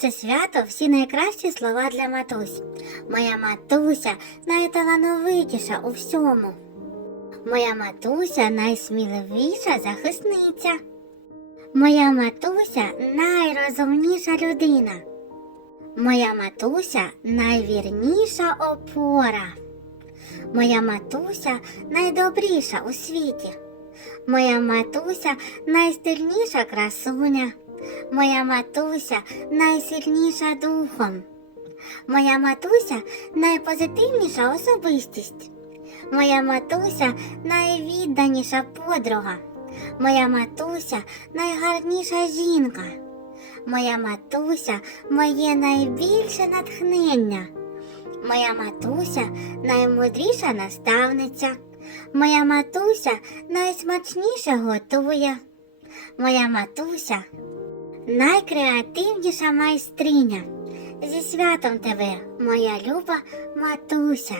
це свято всі найкращі слова для матусь. Моя матуся найталановитіша у всьому. Моя матуся найсміливіша захисниця. Моя матуся найрозумніша людина. Моя матуся найвірніша опора. Моя матуся найдобріша у світі. Моя матуся найстильніша красуня. Моя матуся найсильніша духом. Моя матуся найпозитивніша особистість. Моя матуся найвідданіша подруга. Моя матуся найгарніша жінка. Моя матуся моє найбільше натхнення. Моя матуся наймудріша наставниця. Моя матуся найсмачніше готує. Моя матуся найкреативніша майстриня. Зі святом тебе, моя люба матуся.